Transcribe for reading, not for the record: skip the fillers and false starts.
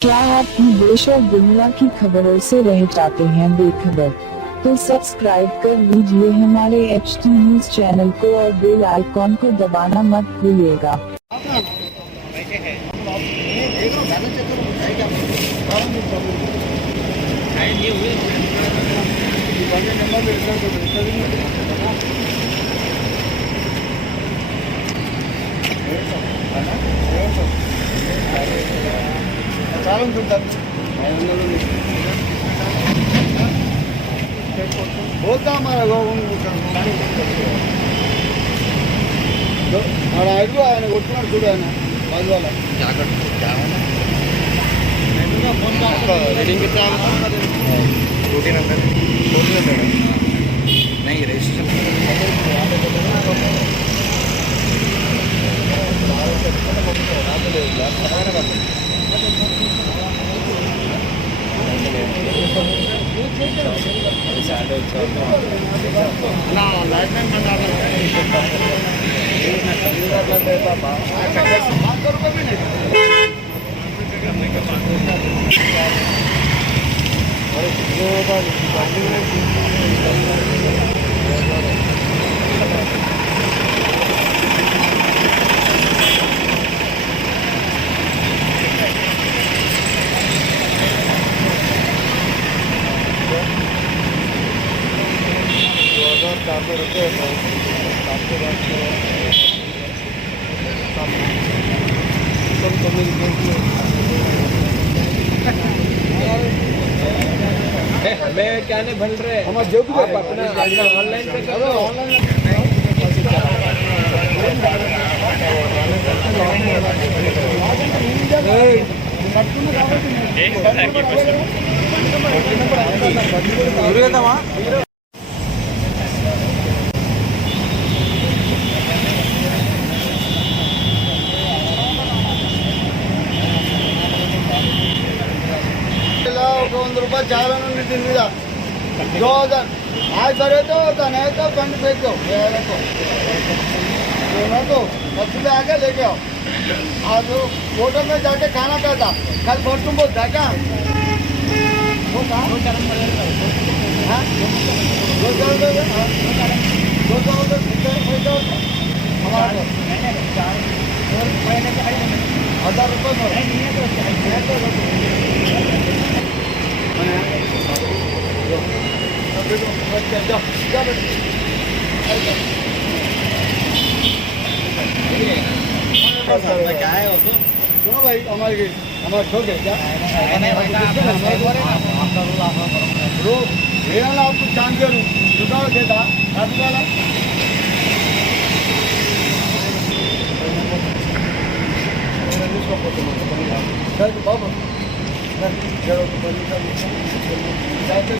क्या आप देश और दुनिया की खबरों से रह जाते हैं बेखबर? तो सब्सक्राइब कर लीजिए हमारे HT न्यूज चैनल को और बेल आइकॉन को दबाना मत भूलिएगा। बोलता हमारा అడుగు ఆయన కొట్టుకున్నాడు చూడు ఆయన మధువాల रूटीन अंदर नहीं हमें क्या नहीं बन रहे हमारा जो भी आप अपना ऑनलाइन पे करो ₹100 చాలా నుండి దీని మీద 2000 आज करे तो होता नहीं तो बंद फेंक दो तो बस में आके लेके आओ आज होटल में जाके खाना खाता कल परसों बोलता क्या वो कहा हमारा क्या है सुनो भाई हमारे ठोक है क्या आपको चांद दुकान देता वाला बाबा